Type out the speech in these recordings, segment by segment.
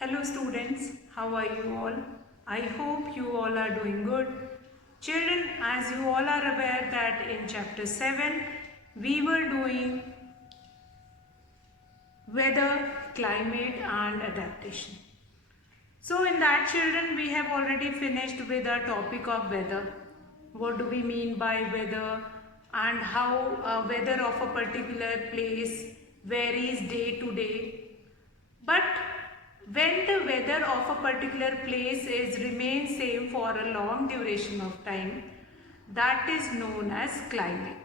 Hello students, how are you all? I hope you all are doing good. Children, as you all are aware that in chapter 7 we were doing weather, climate and adaptation. So in that children we have already finished with our topic of weather. What do we mean by weather and how weather of a particular place varies day to day. But when the weather of a particular place is remains same for a long duration of time, that is known as climate.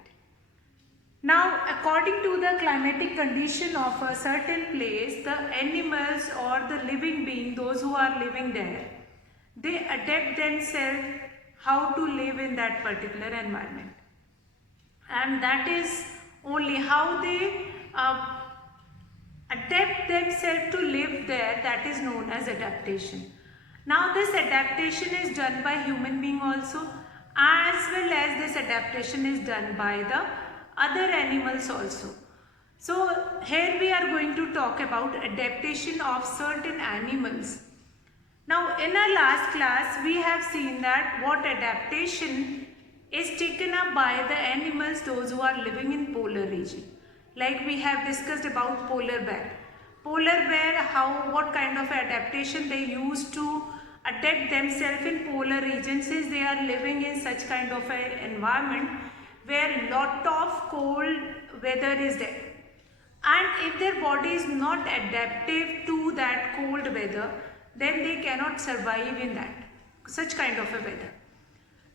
Now, according to the climatic condition of a certain place, the animals or the living being, those who are living there, they adapt themselves how to live in that particular environment. And that is only how they adapt themselves to live there, that is known as adaptation. Now this adaptation is done by human being also, as well as this adaptation is done by the other animals also. So here we are going to talk about adaptation of certain animals. Now in our last class we have seen that what adaptation is taken up by the animals, those who are living in polar region. Like we have discussed about polar bear. Polar bear, what kind of adaptation they use to adapt themselves in polar regions is they are living in such kind of an environment where lot of cold weather is there. And if their body is not adaptive to that cold weather, then they cannot survive in that such kind of a weather.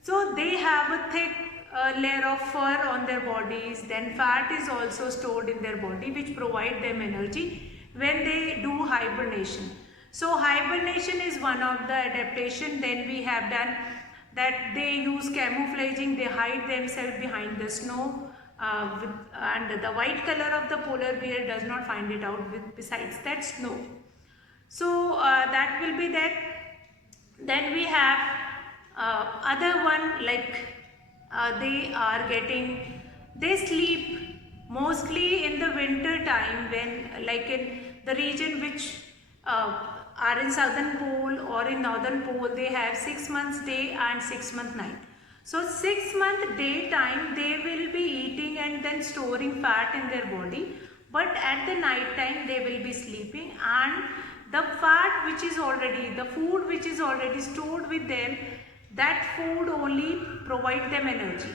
So they have a thick layer of fur on their bodies, then fat is also stored in their body which provide them energy when they do hibernation. So hibernation is one of the adaptation. Then we have done that they use camouflaging, they hide themselves behind the snow and the white color of the polar bear does not find it out besides that snow. So that will be that. Then we have other one like they sleep mostly in the winter time when like in the region which are in southern pole or in northern pole, they have 6 months day and 6 month night. So 6 month daytime they will be eating and then storing fat in their body, but at the night time they will be sleeping, and the fat which is already, the food which is already stored with them, that food only provide them energy.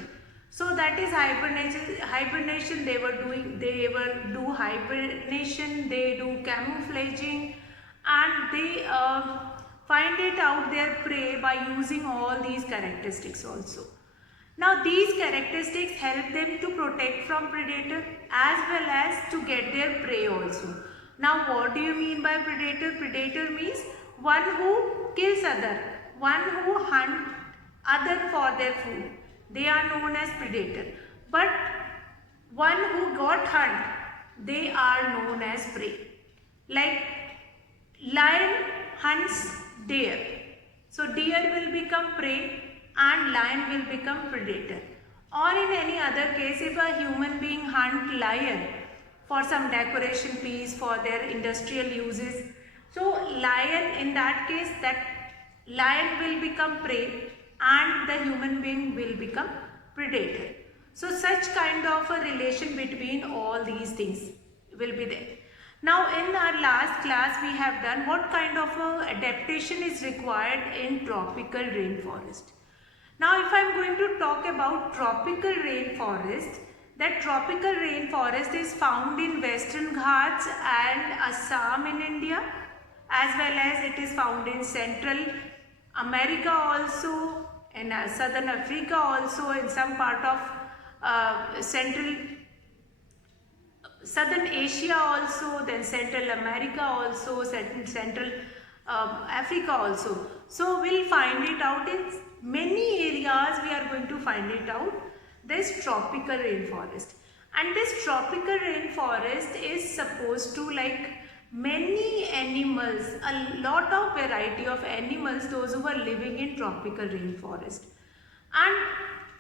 So that is hibernation they were doing. They were do hibernation, they do camouflaging, and they find it out their prey by using all these characteristics also. Now these characteristics help them to protect from predator as well as to get their prey also. Now what do you mean by predator? Predator means one who kills other, one who hunt other for their food. They are known as predator. But one who got hunt, they are known as prey. Like lion hunts deer. So deer will become prey and lion will become predator. Or in any other case, if a human being hunt lion for some decoration piece for their industrial uses, so lion, in that case, that lion will become prey and the human being will become predator. So such kind of a relation between all these things will be there. Now in our last class we have done what kind of adaptation is required in tropical rainforest. Now if I am going to talk about tropical rainforest, that tropical rainforest is found in Western Ghats and Assam in India, as well as it is found in Central America also, in Southern Africa also, in some part of Southern Asia also, then Central America also, Central Africa also. So we'll find it out in many areas. We are going to find it out, this tropical rainforest. And this tropical rainforest is supposed to, like, many animals, a lot of variety of animals, those who are living in tropical rainforest. And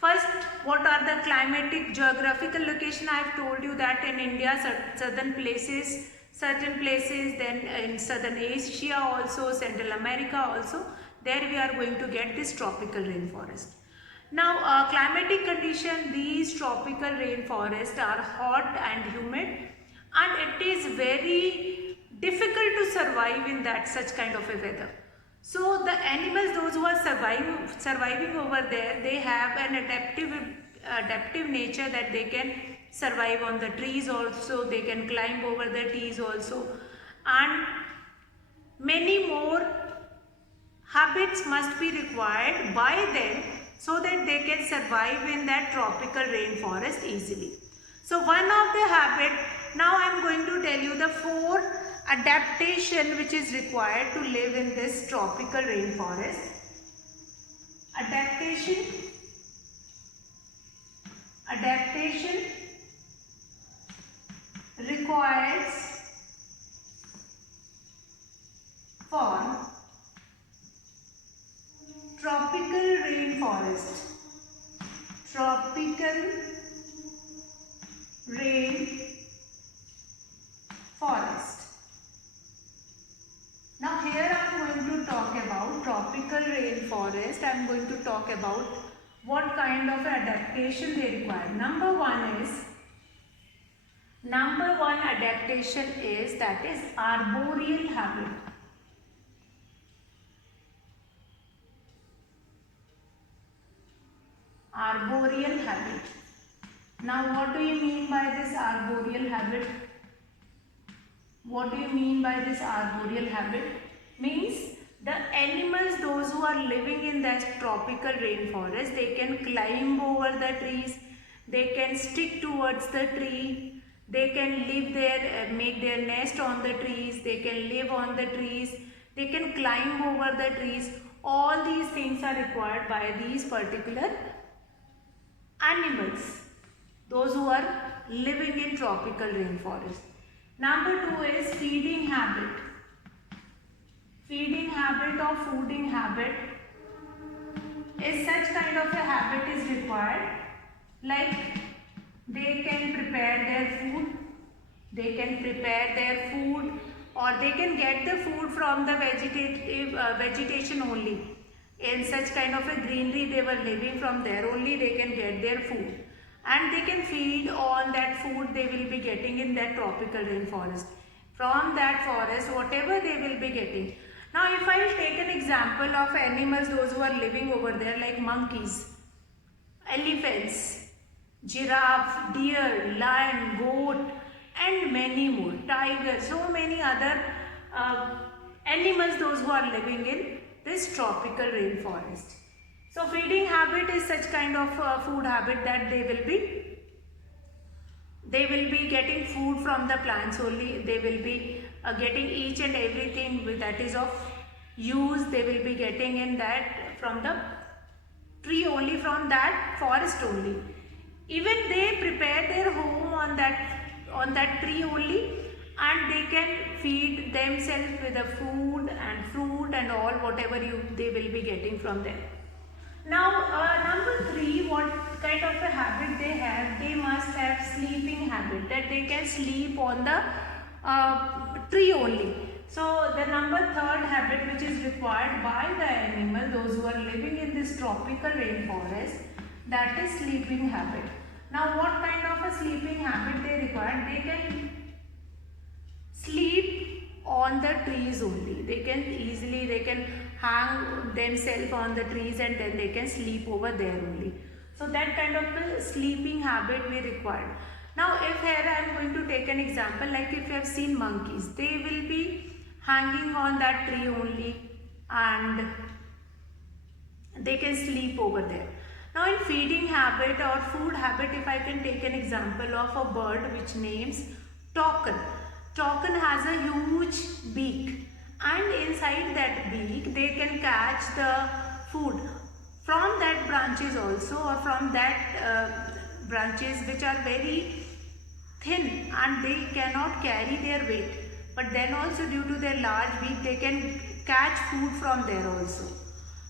first, what are the climatic geographical location? I have told you that in India, southern places, certain places, then in southern Asia also, Central America also, there we are going to get this tropical rainforest. Now climatic condition, these tropical rainforests are hot and humid, and it is very difficult to survive in that such kind of a weather. So the animals, those who are surviving over there, they have an adaptive nature, that they can survive on the trees also, they can climb over the trees also, and many more habits must be required by them so that they can survive in that tropical rainforest easily. So one of the habit, now I am going to tell you the 4 adaptation which is required to live in this tropical rainforest. Adaptation requires for tropical rainforest. Now here I am going to talk about tropical rainforest. I am going to talk about what kind of adaptation they require. Number one adaptation is, that is arboreal habit. Arboreal habit. Now what do you mean by this arboreal habit? What do you mean by this arboreal habit? Means the animals, those who are living in that tropical rainforest, they can climb over the trees, they can stick towards the tree, they can live there, make their nest on the trees, they can live on the trees, they can climb over the trees. All these things are required by these particular animals, those who are living in tropical rainforest. Number 2 is feeding habit. Feeding habit or fooding habit is such kind of a habit is required, like they can prepare their food, or they can get the food from the vegetation only. In such kind of a greenery they were living, from there only they can get their food, and they can feed on that food they will be getting in that tropical rainforest. From that forest, whatever they will be getting. Now if I will take an example of animals, those who are living over there, like monkeys, elephants, giraffe, deer, lion, goat, and many more, tiger, so many other animals, those who are living in this tropical rainforest. So feeding habit is such kind of food habit that they will be getting food from the plants only. They will be getting each and everything that is of use, they will be getting in that from the tree only, from that forest only. Even they prepare their home on that tree only, and they can feed themselves with the food and fruit and all whatever they will be getting from them. Now number 3, what kind of a habit they have? They must have sleeping habit, that they can sleep on the tree only. So the number 3rd habit which is required by the animal, those who are living in this tropical rainforest, that is sleeping habit. Now what kind of a sleeping habit they require? They can sleep on the trees only. They can hang themselves on the trees, and then they can sleep over there only. So that kind of a sleeping habit we require. Now if here I am going to take an example, like if you have seen monkeys, they will be hanging on that tree only, and they can sleep over there. Now in feeding habit or food habit, if I can take an example of a bird which names toucan. Toucan has a huge beak, and inside that beak they can catch the food from that branches also, or from that branches which are very thin and they cannot carry their weight, but then also due to their large beak they can catch food from there also.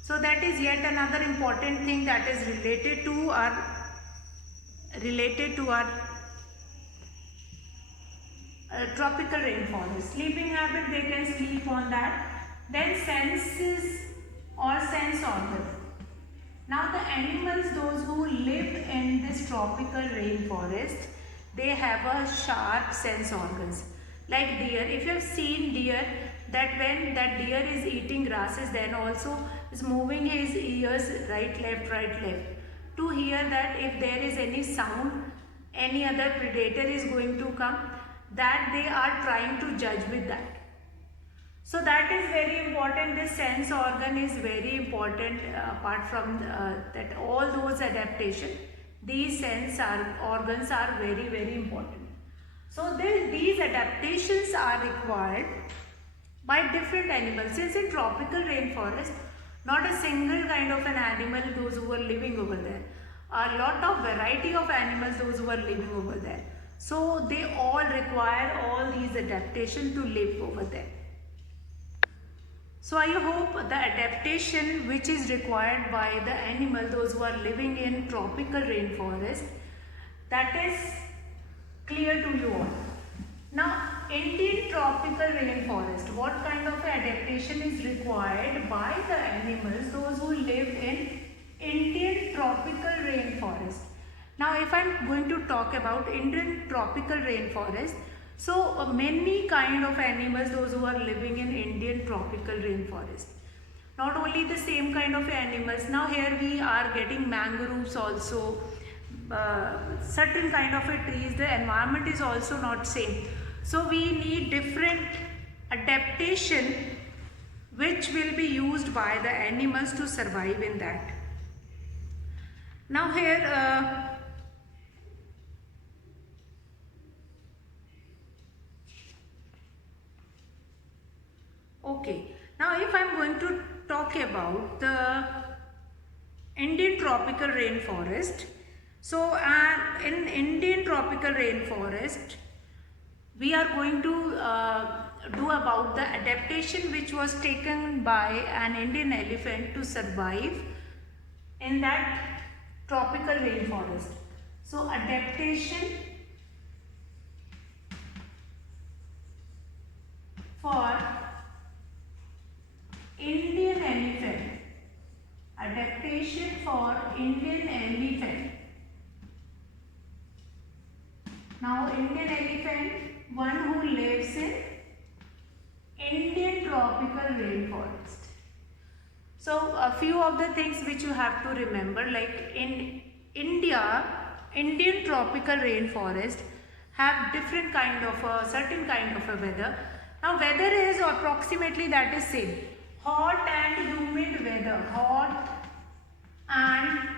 So that is yet another important thing that is related to our tropical rainforest. Sleeping habit, they can sleep on that. Then senses or sense organ. Now the animals, those who live in this tropical rainforest, they have a sharp sense organs. Like deer, if you have seen deer, that when that deer is eating grasses, then also is moving his ears right, left, to hear that if there is any sound, any other predator is going to come, that they are trying to judge with that. So that is very important. This sense organ is very important. Apart from that, all those adaptation, these organs are very important. So these adaptations are required by different animals. Since in tropical rainforest, not a single kind of an animal, those who are living over there. A lot of variety of animals, those who are living over there. So they all require all these adaptation to live over there. So I hope the adaptation which is required by the animal, those who are living in tropical rainforest, that is clear to you all. Now, Indian tropical rainforest, what kind of adaptation is required by the animals, those who live in Indian tropical rainforest? Now, if I am going to talk about Indian tropical rainforest, so many kind of animals, those who are living in Indian tropical rainforest. Not only the same kind of animals, now here we are getting mangroves also, certain kind of trees, the environment is also not same. So we need different adaptation which will be used by the animals to survive in that. Now here okay, now if I am going to talk about the Indian tropical rainforest, so in Indian tropical rainforest, we are going to do about the adaptation which was taken by an Indian elephant to survive in that tropical rainforest. So adaptation for Indian elephant. Adaptation for Indian elephant. Now Indian elephant, one who lives in Indian tropical rainforest. So a few of the things which you have to remember, like in India, Indian tropical rainforest have different kind of certain kind of a weather. Now weather is approximately that is same. Hot and humid weather. Hot and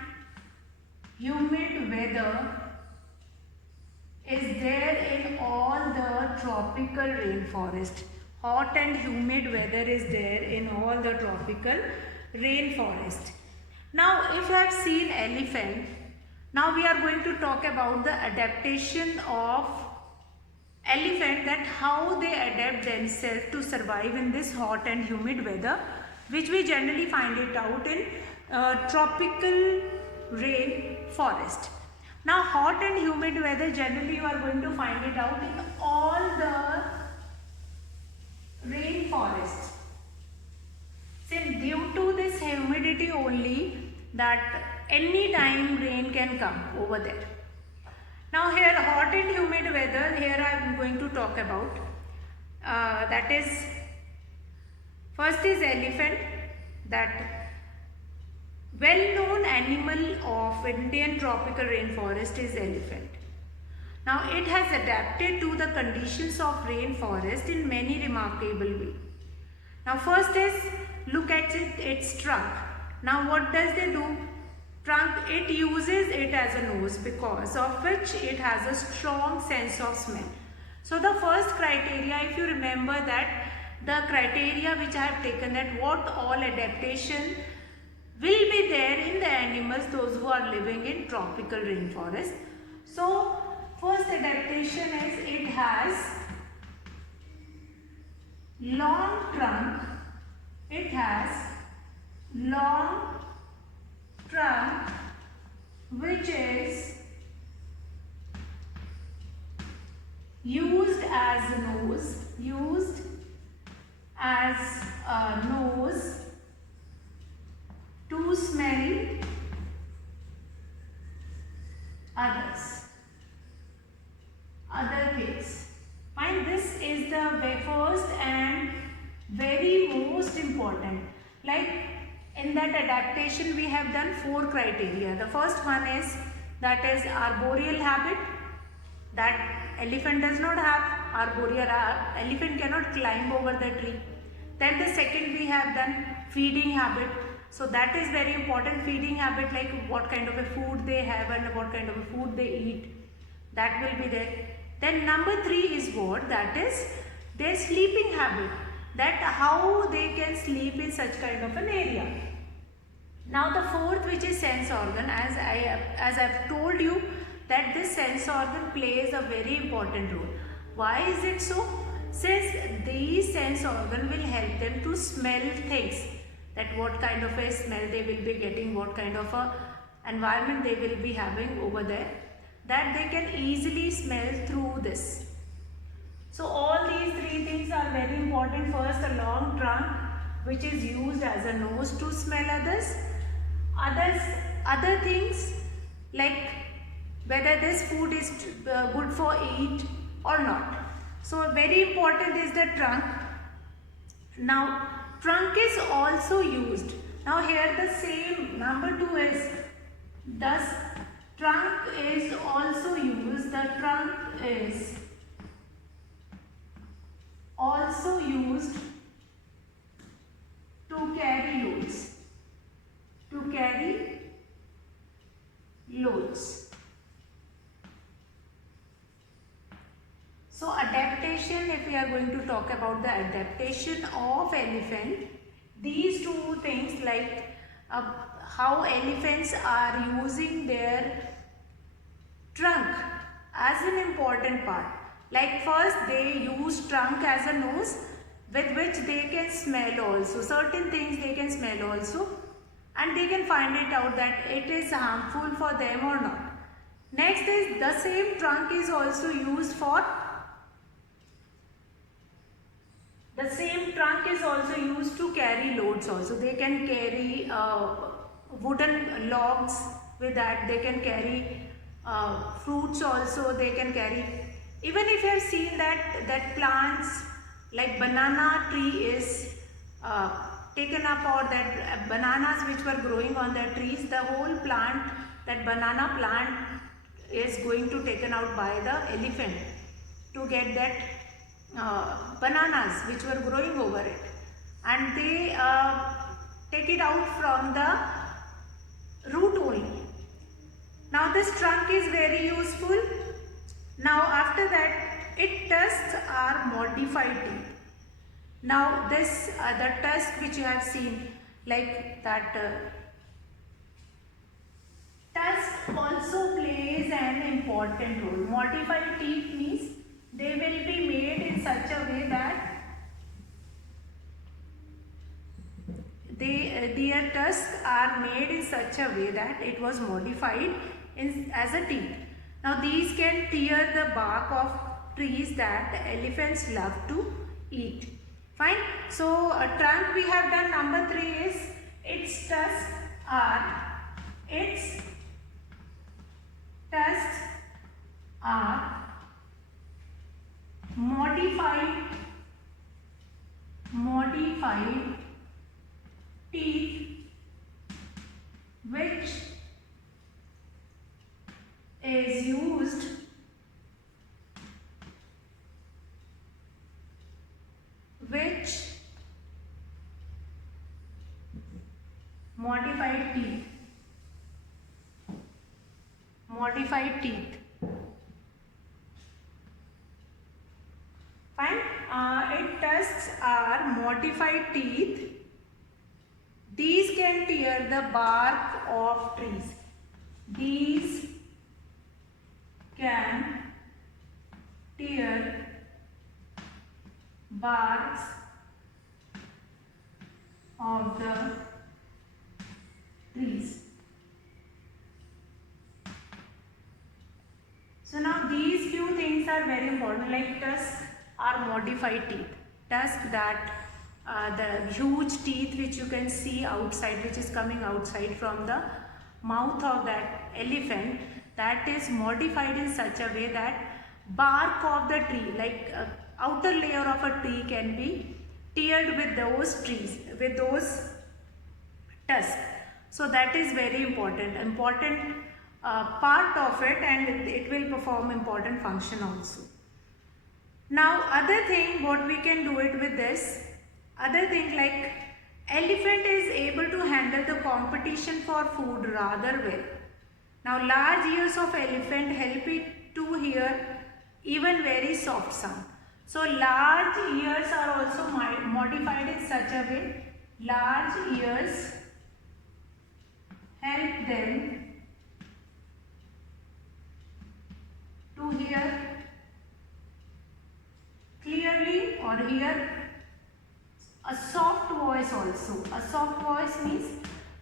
humid weather is there in all the tropical rainforest. Hot and humid weather is there in all the tropical rainforest. Now if you have seen elephant, now we are going to talk about the adaptation of elephant, that how they adapt themselves to survive in this hot and humid weather, which we generally find it out in tropical rainforest. Now hot and humid weather, generally you are going to find it out in all the rainforests. Since due to this humidity only, that any time rain can come over there. Now here hot and humid weather, here I am going to talk about, that is, first is elephant, that well-known animal of Indian tropical rainforest is elephant. Now it has adapted to the conditions of rainforest in many remarkable ways. Now first is, look at its trunk. Now what does they do? Trunk, it uses it as a nose, because of which it has a strong sense of smell. So the first criteria, if you remember that, the criteria which I have taken, that what all adaptation will be there in the animals, those who are living in tropical rainforest. So first adaptation is, it has long trunk. It has long trunk which is used as nose, used as a nose to smell others, other things. Fine, this is the first and very most important. Like in that adaptation we have done 4 criteria. The first one is that is arboreal habit, that elephant does not have arboreal, elephant cannot climb over the tree. Then the second we have done feeding habit. So that is very important, feeding habit, like what kind of a food they have and what kind of a food they eat. That will be there. Then number 3 is what? That is their sleeping habit. That how they can sleep in such kind of an area. Now the fourth, which is sense organ, as I have told you that this sense organ plays a very important role. Why is it so? Since these sense organ will help them to smell things, that what kind of a smell they will be getting, what kind of a environment they will be having over there, that they can easily smell through this. So all these 3 things are very important. First, a long trunk which is used as a nose to smell others. Other things like whether this food is good for eat or not. So very important is the trunk. Now trunk is also used. Now here the same number 2 is thus trunk is also used. The trunk is also used to carry loads. To carry loads. So adaptation, if we are going to talk about the adaptation of elephant, these 2 things like how elephants are using their trunk as an important part. Like first they use trunk as a nose with which they can smell also. Certain things they can smell also, and they can find it out that it is harmful for them or not. Next is the same trunk is also used for to carry loads also. They can carry wooden logs with that. They can carry fruits also. They can carry, even if you have seen that plants like banana tree is taken up, or that bananas which were growing on the trees, the whole plant, that banana plant is going to taken out by the elephant to get that bananas which were growing over it, and they take it out from the root only. Now this trunk is very useful. Now after that, its tusks are modified teeth. Now this the tusk which you have seen, like that tusk also plays an important role. Modified teeth means they will be made in such a way that their tusks are made in such a way that it was modified as a teeth. Now these can tear the bark of trees that the elephants love to eat. Fine. So trunk we have done. Number 3 is its tusks are modified teeth which is used modified teeth. Fine. Its tusks are modified teeth. These can tear the bark of trees. These can tear barks of the trees. So now these few things are very important, like tusks are modified teeth. Tusk, that the huge teeth which you can see outside, which is coming outside from the mouth of that elephant, that is modified in such a way that bark of the tree, like outer layer of a tree, can be tiered with those trees, with those tusks. So that is very important part of it, and it will perform important function also. Now other thing what we can do it with this, other thing like elephant is able to handle the competition for food rather well. Now large ears of elephant help it to hear even very soft sound. So large ears are also modified in such a way, large ears help them to hear clearly or hear a soft voice also. A soft voice means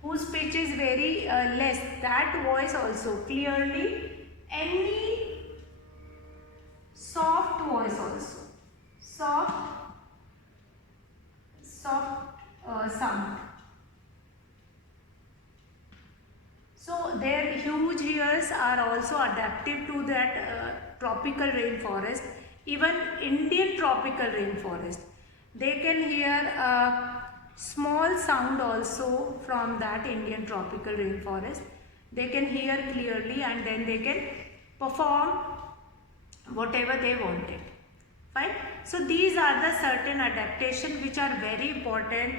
whose pitch is very less, that voice also clearly, any soft voice also, soft sound. So their huge ears are also adaptive to that tropical rainforest. Even Indian tropical rainforest, they can hear a small sound also from that Indian tropical rainforest. They can hear clearly and then they can perform whatever they wanted. Fine. So these are the certain adaptations which are very important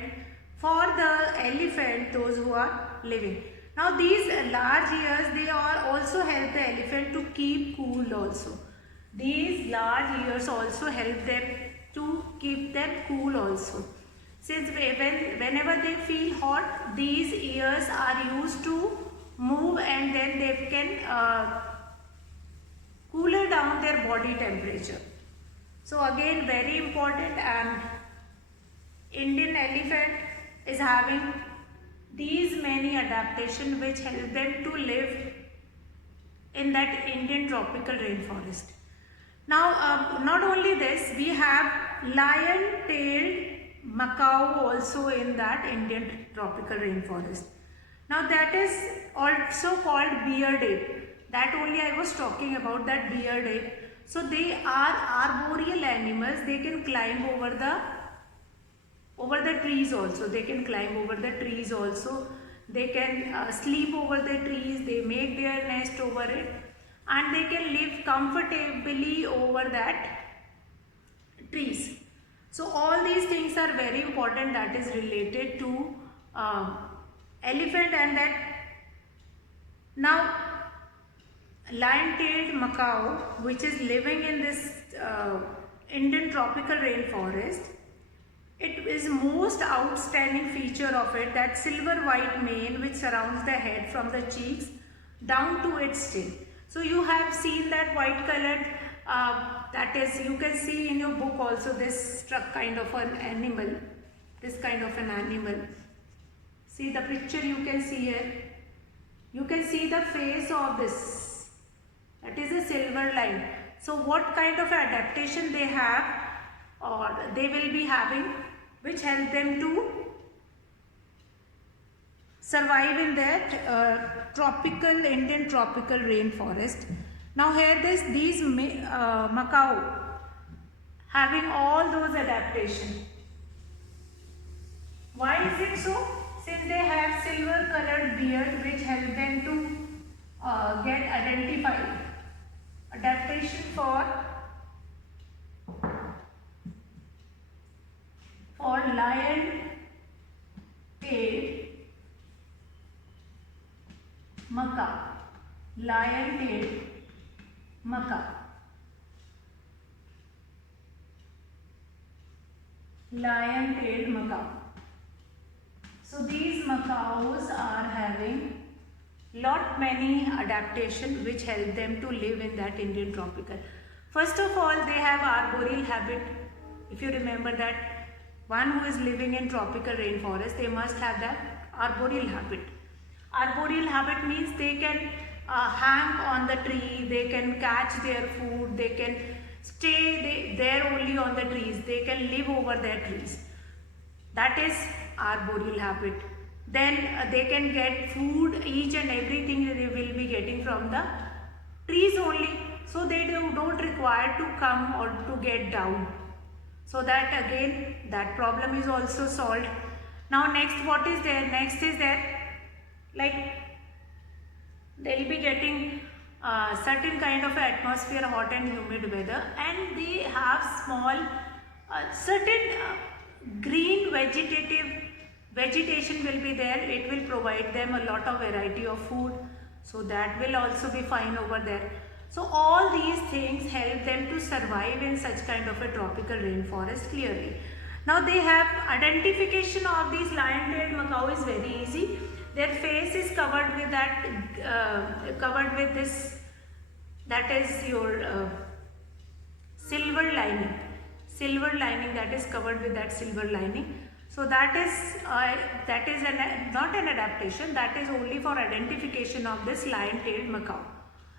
for the elephant, those who are living. Now these large ears, they are also help the elephant to keep cool also. These large ears also help them to keep them cool also. Since whenever they feel hot, these ears are used to move and then they can cooler down their body temperature. So again very important, and Indian elephant is having these many adaptations which help them to live in that Indian tropical rainforest. Now not only this, we have lion-tailed macaw also in that Indian tropical rainforest. Now that is also called beard ape. That only I was talking about, that beard ape. So they are arboreal animals. They can climb over the trees also. They can climb over the trees also. They can sleep over the trees. They make their nest over it, and they can live comfortably over that trees. So all these things are very important, that is related to elephant. And that now lion-tailed macaw, which is living in this Indian tropical rainforest, it is most outstanding feature of it that silver white mane which surrounds the head from the cheeks down to its chin. So you have seen that white colored, that is, you can see in your book also this kind of an animal, this kind of an animal. See the picture you can see here. You can see the face of this. That is a silver line. So what kind of adaptation they have or they will be having, which help them to survive in that tropical Indian tropical rainforest. Now here these macaw having all those adaptations. Why is it so? Since they have silver colored beard which help them to get identified. Adaptation for lion-tailed macaw. Lion-tailed macaw. Lion-tailed macaw. So these macaws are having many adaptations which help them to live in that Indian tropical. First of all, they have arboreal habit. If you remember that one who is living in tropical rainforest, they must have that arboreal habit. Arboreal habit means they can hang on the tree, they can catch their food, they can stay there only on the trees. They can live over their trees. That is arboreal habit. Then they can get food, each and everything they will be getting from the trees only. So they don't require to come or to get down. So that again, that problem is also solved. Now next, what is there? Next is there, like they will be getting certain kind of atmosphere, hot and humid weather, and they have small certain green vegetation will be there. It will provide them a lot of variety of food, so that will also be fine over there. So all these things help them to survive in such kind of a tropical rainforest clearly. Now they have identification of these lion-tailed macaw is very easy. Their face is covered with that, covered with this, that is your silver lining. Silver lining, that is covered with that silver lining. So that is not an adaptation. That is only for identification of this lion-tailed macaw.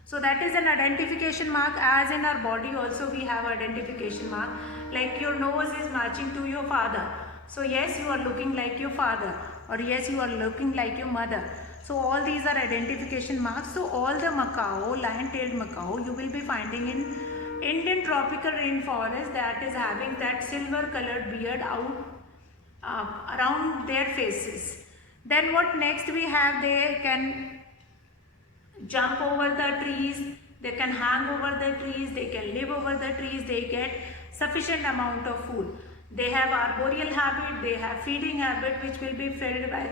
So that is an identification mark. As in our body also we have identification mark. Like your nose is matching to your father. So yes, you are looking like your father, or yes, you are looking like your mother. So all these are identification marks. So all the macaw, lion-tailed macaw, you will be finding in Indian tropical rainforest that is having that silver colored beard out around their faces. Then what next we have, they can jump over the trees, they can hang over the trees, they can live over the trees, they get sufficient amount of food. They have arboreal habit, they have feeding habit which will be filled by.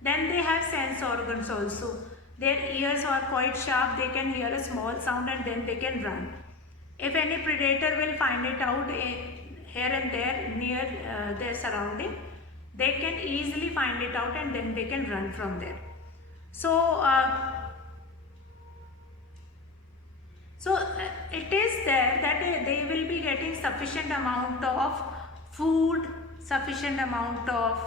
Then they have sense organs also. Their ears are quite sharp, they can hear a small sound and then they can run. If any predator will find it out here and there near their surrounding, they can easily find it out and then they can run from there. So, it is there that they will be getting sufficient amount of food, sufficient amount of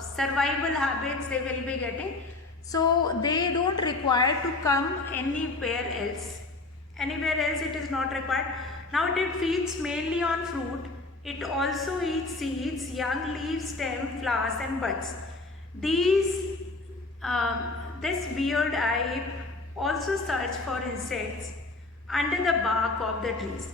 survival habits they will be getting. So they don't require to come anywhere else. Anywhere else it is not required. Now it feeds mainly on fruit. It also eats seeds, young leaves, stem, flowers and buds. These, this weird ape also search for insects under the bark of the trees.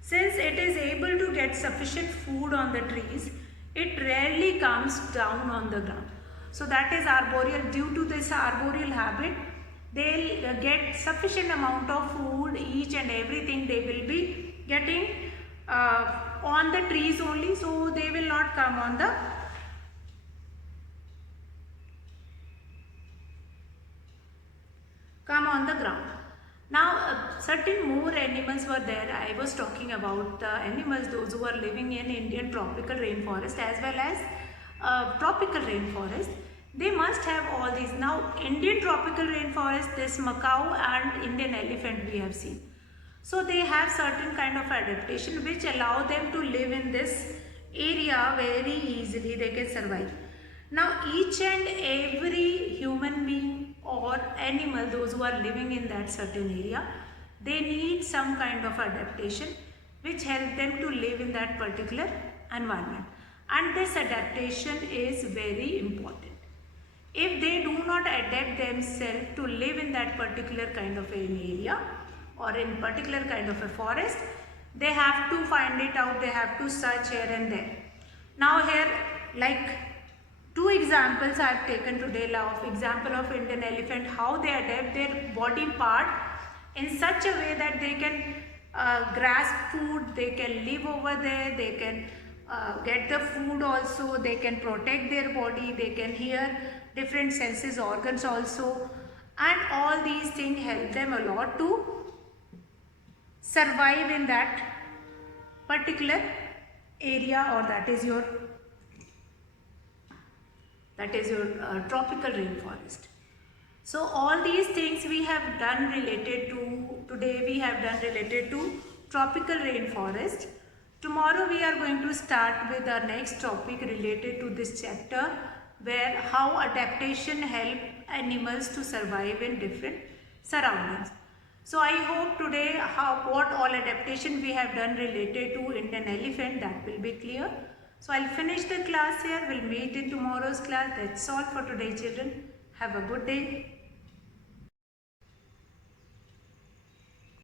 Since it is able to get sufficient food on the trees, it rarely comes down on the ground. So that is arboreal. Due to this arboreal habit, they will get sufficient amount of food, each and everything they will be getting on the trees only, so they will not come on the ground. Now certain more animals were there. I was talking about the animals, those who are living in Indian tropical rainforest as well as tropical rainforest. They must have all these. Now Indian tropical rainforest, this macaw and Indian elephant we have seen. So they have certain kind of adaptation which allow them to live in this area very easily. They can survive. Now each and every human being or animal, those who are living in that certain area, they need some kind of adaptation which help them to live in that particular environment. And this adaptation is very important. If they do not adapt themselves to live in that particular kind of an area or in particular kind of a forest, they have to find it out, they have to search here and there. Now here, like two examples I have taken today of example of Indian elephant, how they adapt their body part in such a way that they can grasp food, they can live over there, they can get the food also, they can protect their body, they can hear different senses organs also, and all these things help them a lot to survive in that particular area, or that is your tropical rainforest. So all these things we have done related to, today we have done related to tropical rainforest. Tomorrow we are going to start with our next topic related to this chapter, where how adaptation help animals to survive in different surroundings. So I hope today what all adaptation we have done related to Indian elephant, that will be clear. So I'll finish the class here. We'll meet in tomorrow's class. That's all for today, children. Have a good day.